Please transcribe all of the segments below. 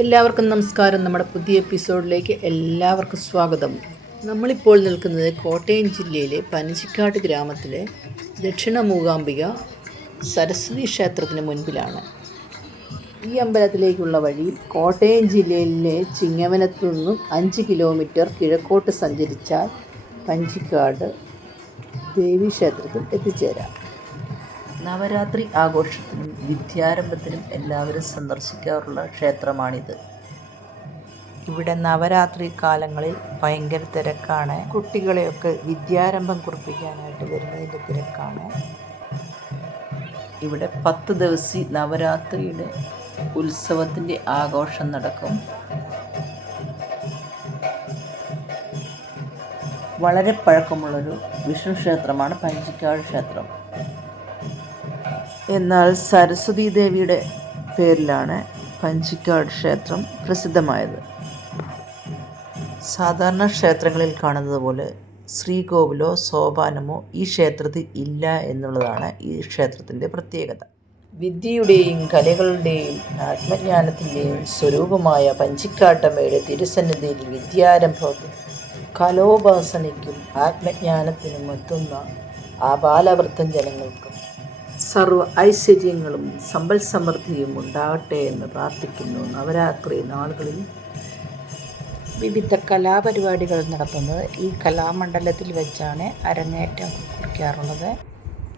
എല്ലാവർക്കും നമസ്കാരം. നമ്മുടെ പുതിയ എപ്പിസോഡിലേക്ക് എല്ലാവർക്കും സ്വാഗതം. നമ്മളിപ്പോൾ നിൽക്കുന്നത് കോട്ടയം ജില്ലയിലെ പനച്ചിക്കാട് ഗ്രാമത്തിലെ ദക്ഷിണ മൂകാംബിക സരസ്വതി ക്ഷേത്രത്തിന് മുൻപിലാണ്. ഈ അമ്പലത്തിലേക്കുള്ള വഴി കോട്ടയം ജില്ലയിലെ ചിങ്ങവനത്തു നിന്നും 5 കിലോമീറ്റർ കിഴക്കോട്ട് സഞ്ചരിച്ചാൽ പനച്ചിക്കാട് ദേവീക്ഷേത്രത്തിൽ എത്തിച്ചേരാം. നവരാത്രി ആഘോഷത്തിനും വിദ്യാരംഭത്തിനും എല്ലാവരും സന്ദർശിക്കാറുള്ള ക്ഷേത്രമാണിത്. ഇവിടെ നവരാത്രി കാലങ്ങളിൽ ഭയങ്കര തിരക്കാണ്. കുട്ടികളെയൊക്കെ വിദ്യാരംഭം കുറിപ്പിക്കാനായിട്ട് വരുന്നതിൻ്റെ തിരക്കാണ്. ഇവിടെ 10 ദിവസം നവരാത്രിയുടെ ഉത്സവത്തിൻ്റെ ആഘോഷം നടക്കും. വളരെ പഴക്കമുള്ളൊരു വിഷ്ണു ക്ഷേത്രമാണ് പനച്ചിക്കാട് ക്ഷേത്രം. എന്നാൽ സരസ്വതി ദേവിയുടെ പേരിലാണ് പനച്ചിക്കാട് ക്ഷേത്രം പ്രസിദ്ധമായത്. സാധാരണ ക്ഷേത്രങ്ങളിൽ കാണുന്നത് പോലെ ശ്രീകോവിലോ സോപാനമോ ഈ ക്ഷേത്രത്തിൽ ഇല്ല എന്നുള്ളതാണ് ഈ ക്ഷേത്രത്തിൻ്റെ പ്രത്യേകത. വിദ്യയുടെയും കലകളുടെയും ആത്മജ്ഞാനത്തിൻ്റെയും സ്വരൂപമായ പനച്ചിക്കാട്ടമ്മയുടെ തിരുസന്നിധിയിൽ വിദ്യാരംഭവും കലോപാസനയ്ക്കും ആത്മജ്ഞാനത്തിനും എത്തുന്ന ആബാലവൃദ്ധം ജനങ്ങൾക്കും സർവ ഐശ്വര്യങ്ങളും സമ്പൽ സമൃദ്ധിയും ഉണ്ടാകട്ടെ എന്ന് പ്രാർത്ഥിക്കുന്നു. നവരാത്രി നാളുകളിൽ വിവിധ കലാപരിപാടികൾ നടത്തുന്നത് ഈ കലാമണ്ഡലത്തിൽ വെച്ചാണ് അരങ്ങേറ്റം കുറിക്കാറുള്ളത്.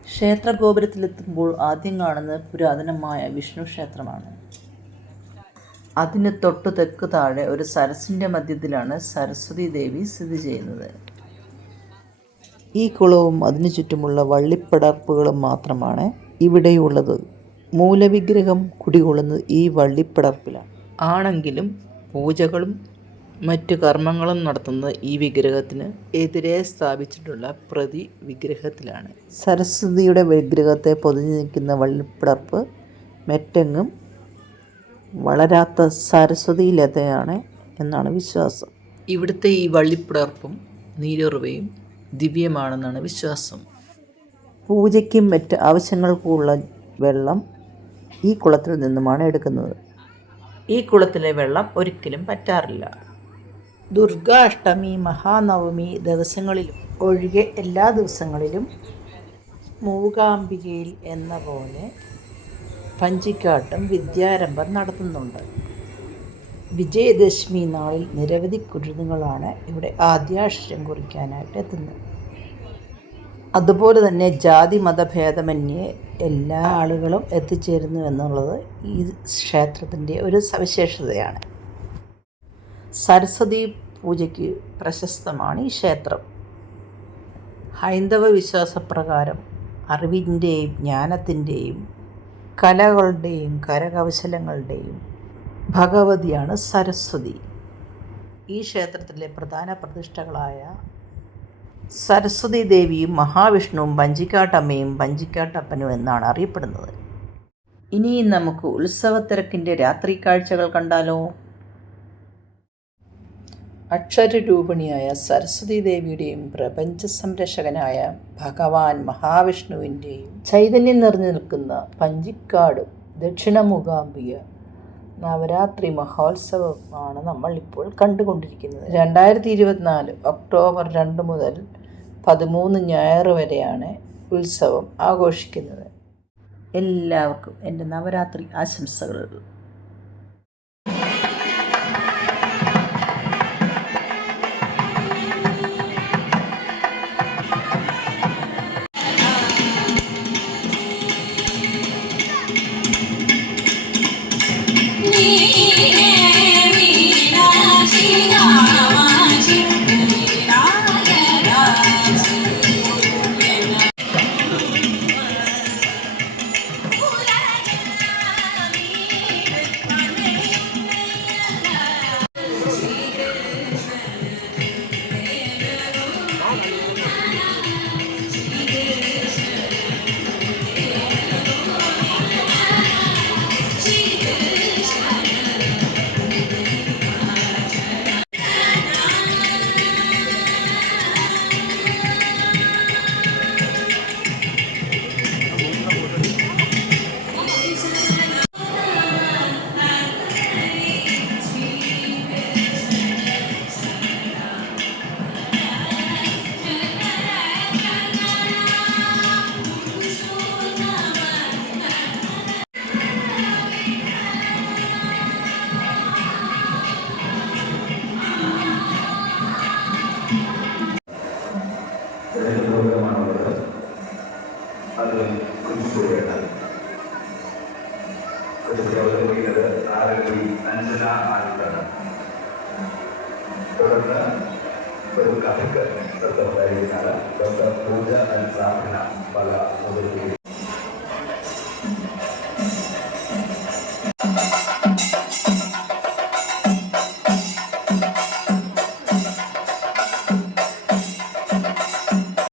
ക്ഷേത്ര ഗോപുരത്തിലെത്തുമ്പോൾ ആദ്യം കാണുന്നത് പുരാതനമായ വിഷ്ണു ക്ഷേത്രമാണ്. അതിന് തൊട്ടു തെക്ക് താഴെ ഒരു സരസിൻ്റെ മധ്യത്തിലാണ് സരസ്വതി ദേവി സ്ഥിതി ചെയ്യുന്നത്. ഈ കുളവും അതിനു ചുറ്റുമുള്ള വള്ളിപ്പടർപ്പുകളും മാത്രമാണ് ഇവിടെയുള്ളത്. മൂലവിഗ്രഹം കുടികൊള്ളുന്നത് ഈ വള്ളിപ്പടർപ്പിലാണ്. ആണെങ്കിലും പൂജകളും മറ്റു കർമ്മങ്ങളും നടത്തുന്നത് ഈ വിഗ്രഹത്തിന് എതിരെ സ്ഥാപിച്ചിട്ടുള്ള പ്രതി വിഗ്രഹത്തിലാണ്. സരസ്വതിയുടെ വിഗ്രഹത്തെ പൊതിഞ്ഞു നിൽക്കുന്ന വള്ളിപ്പടർപ്പ് മെറ്റെങ്ങും വളരാത്ത സരസ്വതി ലതയാണ് എന്നാണ് വിശ്വാസം. ഇവിടുത്തെ ഈ വള്ളിപ്പടർപ്പും നീരുറവയും ദിവ്യമാണെന്നാണ് വിശ്വാസം. പൂജയ്ക്കും മറ്റ് ആവശ്യങ്ങൾക്കുമുള്ള വെള്ളം ഈ കുളത്തിൽ നിന്നുമാണ് എടുക്കുന്നത്. ഈ കുളത്തിലെ വെള്ളം ഒരിക്കലും പറ്റാറില്ല. ദുർഗാഷ്ടമി, മഹാനവമി ദിവസങ്ങളിലും ഒഴികെ എല്ലാ ദിവസങ്ങളിലും മൂകാംബികയിൽ എന്ന പോലെ പനച്ചിക്കാട്ടും വിദ്യാരംഭം നടത്തുന്നുണ്ട്. വിജയദശമി നാളിൽ നിരവധി കുരുന്നുകളാണ് ഇവിടെ ആദ്യാക്ഷരം കുറിക്കാനായിട്ട് എത്തുന്നത്. അതുപോലെ തന്നെ ജാതി മതഭേദമന്യേ എല്ലാ ആളുകളും എത്തിച്ചേരുന്നു എന്നുള്ളത് ഈ ക്ഷേത്രത്തിൻ്റെ ഒരു സവിശേഷതയാണ്. സരസ്വതി പൂജയ്ക്ക് പ്രശസ്തമാണ് ഈ ക്ഷേത്രം. ഹൈന്ദവ വിശ്വാസപ്രകാരം അറിവിൻ്റെയും ജ്ഞാനത്തിൻ്റെയും കലകളുടെയും കരകൗശലങ്ങളുടെയും ഭഗവതിയാണ് സരസ്വതി. ഈ ക്ഷേത്രത്തിലെ പ്രധാന പ്രതിഷ്ഠകളായ സരസ്വതി ദേവിയും മഹാവിഷ്ണുവും പനച്ചിക്കാട്ടമ്മയും പനച്ചിക്കാട്ടപ്പനും എന്നാണ് അറിയപ്പെടുന്നത്. ഇനി നമുക്ക് ഉത്സവത്തിരക്കിൻ്റെ രാത്രി കാഴ്ചകൾ കണ്ടാലോ? അക്ഷരരൂപിണിയായ സരസ്വതി ദേവിയുടെയും പ്രപഞ്ച സംരക്ഷകനായ ഭഗവാൻ മഹാവിഷ്ണുവിൻ്റെയും ചൈതന്യം നിറഞ്ഞു നിൽക്കുന്ന പനച്ചിക്കാട് ദക്ഷിണ മൂകാംബിക നവരാത്രി മഹോത്സവമാണ് നമ്മൾ ഇപ്പോൾ കണ്ടുകൊണ്ടിരിക്കുന്നത്. 2024 ഒക്ടോബർ 2 മുതൽ 13 ഞായർ വരെയാണ് ഉത്സവം ആഘോഷിക്കുന്നത്. എല്ലാവർക്കും എൻ്റെ നവരാത്രി ആശംസകൾ. കൂടിയാണ്. കുട്ടികളെ അവതരിപ്പിക്കുന്നത് നാരങ്ങി അഞ്ജന ആനന്ദാണ്. തുടർന്ന് ഒരു കഥക്ക് ശ്രദ്ധ ഉണ്ടായിരിക്കുന്നതാണ് ഡോക്ടർ പൂജ അൻസാമിന പല